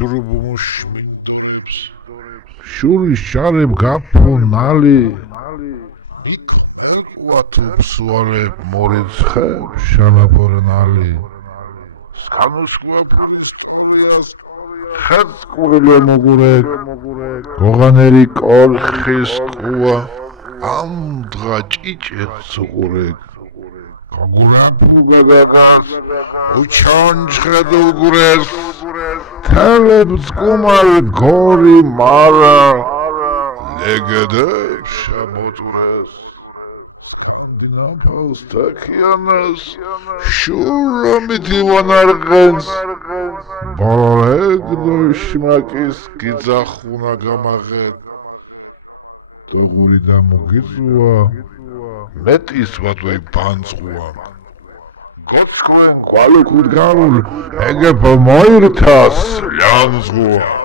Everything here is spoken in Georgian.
შურუბუმუშ მინდორებს შურის შარებ გაფუნალი იქ მერყუათ უსვალებ მორიცხე შალაპორნალი სქანუშკუაფურის კორიას ხეწკურილო მოგურეკ გოღანერი კოლხის კუა ამ დღა ჭიჭეც უყურეკ გოგურაფუ გადაგას უჩონჩხედ უგურეს თელებს კუმალ გორი მარა ლეგედებს შემოწურეს სკანდინავს თაქიანას შურამით ივანარღენს ბორეგდო შმაკის გიძახუნა გამაღეთ დოგური დამოგიწვა მეტის ვატვი ბანძღვა გოჩქვენ გვალიქუდ გარულ ეგებ მოირთას ლანძღვა